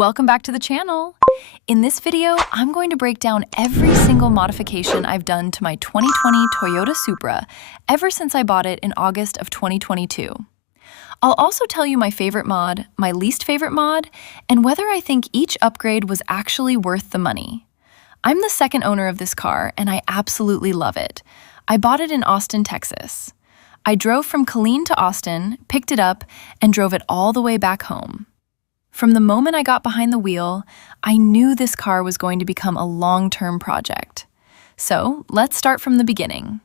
Welcome back to the channel. In this video, I'm going to break down every single modification I've done to my 2020 Toyota Supra ever since I bought it in August of 2022. I'll also tell you my favorite mod, my least favorite mod, and whether I think each upgrade was actually worth the money. I'm the second owner of this car, and I absolutely love it. I bought it in Austin, Texas. I drove from Killeen to Austin, picked it up, and drove it all the way back home. From the moment I got behind the wheel, I knew this car was going to become a long-term project. So let's start from the beginning.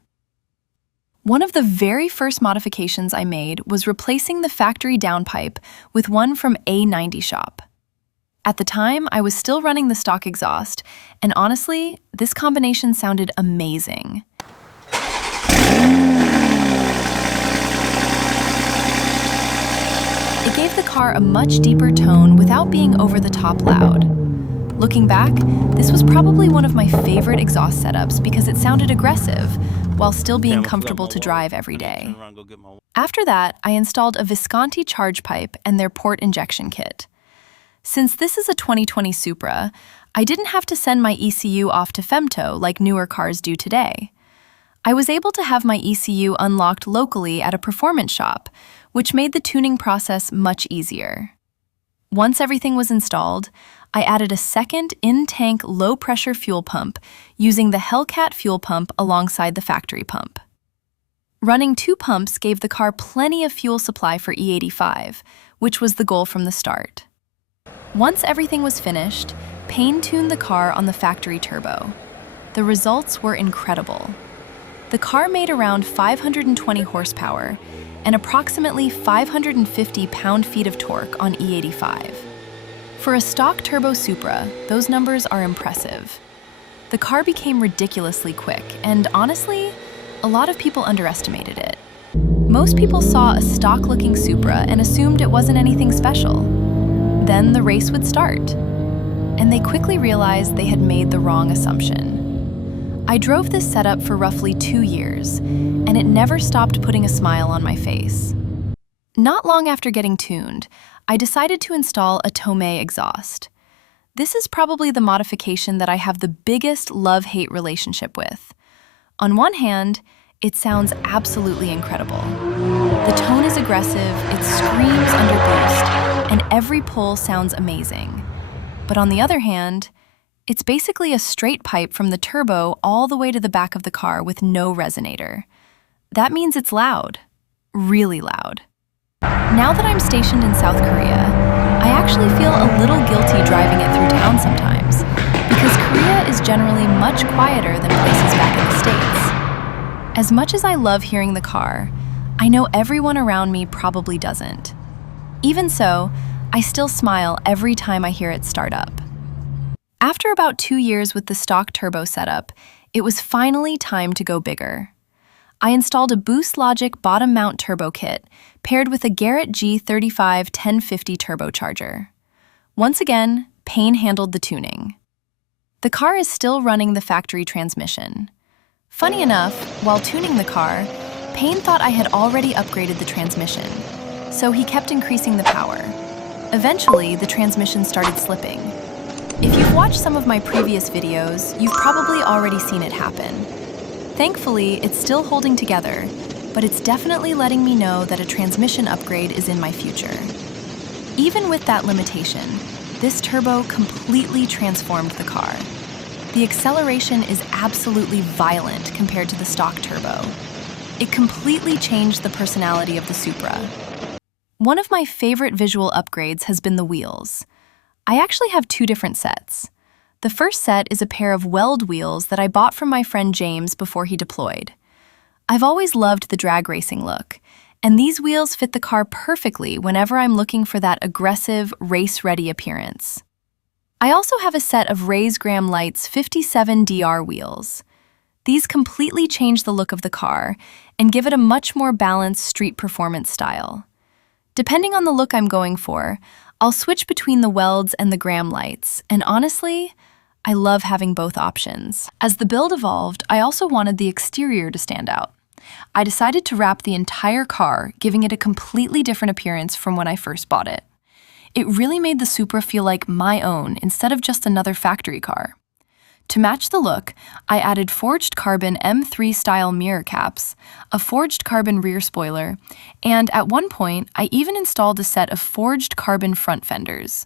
One of the very first modifications I made was replacing the factory downpipe with one from A90 Shop. At the time, I was still running the stock exhaust, and honestly, this combination sounded amazing. It gave the car a much deeper tone without being over the top loud. Looking back, this was probably one of my favorite exhaust setups because it sounded aggressive while still being comfortable to drive every day. After that, I installed a Visconti charge pipe and their port injection kit. Since this is a 2020 Supra, I didn't have to send my ECU off to Femto like newer cars do today. I was able to have my ECU unlocked locally at a performance shop, which made the tuning process much easier. Once everything was installed, I added a second in-tank low-pressure fuel pump using the Hellcat fuel pump alongside the factory pump. Running two pumps gave the car plenty of fuel supply for E85, which was the goal from the start. Once everything was finished, Payne tuned the car on the factory turbo. The results were incredible. The car made around 520 horsepower and approximately 550 pound-feet of torque on E85. For a stock turbo Supra, those numbers are impressive. The car became ridiculously quick, and honestly, a lot of people underestimated it. Most people saw a stock-looking Supra and assumed it wasn't anything special. Then the race would start, and they quickly realized they had made the wrong assumption. I drove this setup for roughly 2 years, and it never stopped putting a smile on my face. Not long after getting tuned, I decided to install a Tomei exhaust. This is probably the modification that I have the biggest love-hate relationship with. On one hand, it sounds absolutely incredible. The tone is aggressive, it screams under boost, and every pull sounds amazing. But on the other hand, it's basically a straight pipe from the turbo all the way to the back of the car with no resonator. That means it's loud, really loud. Now that I'm stationed in South Korea, I actually feel a little guilty driving it through town sometimes, because Korea is generally much quieter than places back in the States. As much as I love hearing the car, I know everyone around me probably doesn't. Even so, I still smile every time I hear it start up. After about 2 years with the stock turbo setup, it was finally time to go bigger. I installed a Boost Logic bottom mount turbo kit paired with a Garrett G35-1050 turbocharger. Once again, Payne handled the tuning. The car is still running the factory transmission. Funny enough, while tuning the car, Payne thought I had already upgraded the transmission, so he kept increasing the power. Eventually, the transmission started slipping. If you've watched some of my previous videos, you've probably already seen it happen. Thankfully, it's still holding together, but it's definitely letting me know that a transmission upgrade is in my future. Even with that limitation, this turbo completely transformed the car. The acceleration is absolutely violent compared to the stock turbo. It completely changed the personality of the Supra. One of my favorite visual upgrades has been the wheels. I actually have 2 different sets. The first set is a pair of Weld wheels that I bought from my friend James before he deployed. I've always loved the drag racing look, and these wheels fit the car perfectly whenever I'm looking for that aggressive, race-ready appearance. I also have a set of Raise Graham Lights 57DR wheels. These completely change the look of the car and give it a much more balanced street performance style. Depending on the look I'm going for, I'll switch between the Welds and the Graham lights, and honestly, I love having both options. As the build evolved, I also wanted the exterior to stand out. I decided to wrap the entire car, giving it a completely different appearance from when I first bought it. It really made the Supra feel like my own instead of just another factory car. To match the look, I added forged carbon M3 style mirror caps, a forged carbon rear spoiler, and at one point, I even installed a set of forged carbon front fenders.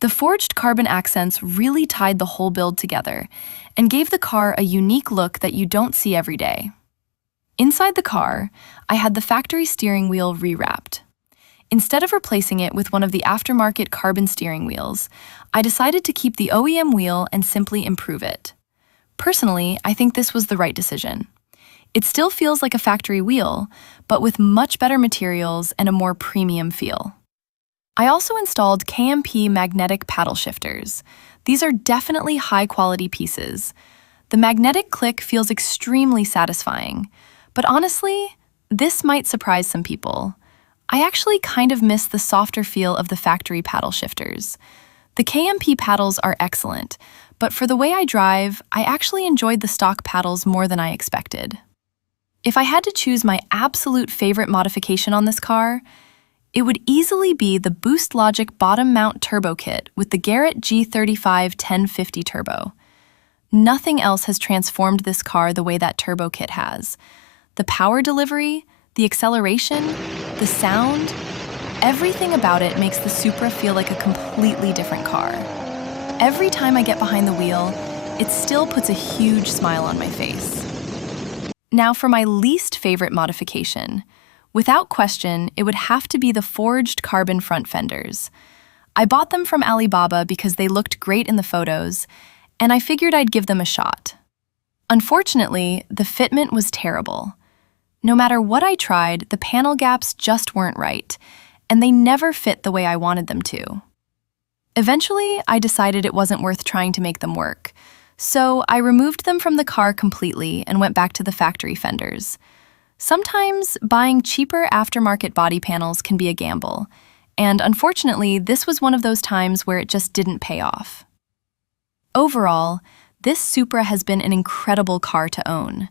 The forged carbon accents really tied the whole build together and gave the car a unique look that you don't see every day. Inside the car, I had the factory steering wheel rewrapped. Instead of replacing it with one of the aftermarket carbon steering wheels, I decided to keep the OEM wheel and simply improve it. Personally, I think this was the right decision. It still feels like a factory wheel, but with much better materials and a more premium feel. I also installed KMP magnetic paddle shifters. These are definitely high-quality pieces. The magnetic click feels extremely satisfying, but honestly, this might surprise some people. I actually kind of miss the softer feel of the factory paddle shifters. The KMP paddles are excellent, but for the way I drive, I actually enjoyed the stock paddles more than I expected. If I had to choose my absolute favorite modification on this car, it would easily be the Boost Logic bottom mount turbo kit with the Garrett G35-1050 turbo. Nothing else has transformed this car the way that turbo kit has. The power delivery, the acceleration, the sound, everything about it makes the Supra feel like a completely different car. Every time I get behind the wheel, it still puts a huge smile on my face. Now for my least favorite modification. Without question, it would have to be the forged carbon front fenders. I bought them from Alibaba because they looked great in the photos, and I figured I'd give them a shot. Unfortunately, the fitment was terrible. No matter what I tried, the panel gaps just weren't right, and they never fit the way I wanted them to. Eventually, I decided it wasn't worth trying to make them work, so I removed them from the car completely and went back to the factory fenders. Sometimes, buying cheaper aftermarket body panels can be a gamble, and unfortunately, this was one of those times where it just didn't pay off. Overall, this Supra has been an incredible car to own.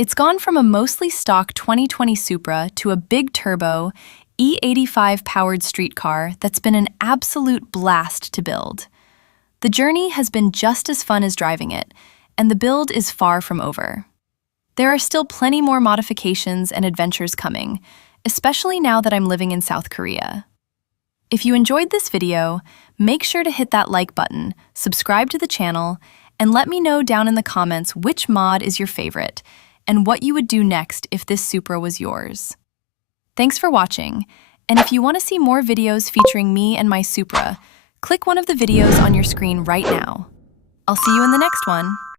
It's gone from a mostly stock 2020 Supra to a big turbo, E85 powered street car that's been an absolute blast to build. The journey has been just as fun as driving it, and the build is far from over. There are still plenty more modifications and adventures coming, especially now that I'm living in South Korea. If you enjoyed this video, make sure to hit that like button, subscribe to the channel, and let me know down in the comments which mod is your favorite and what you would do next if this Supra was yours. Thanks for watching, and if you want to see more videos featuring me and my Supra, click one of the videos on your screen right now. I'll see you in the next one.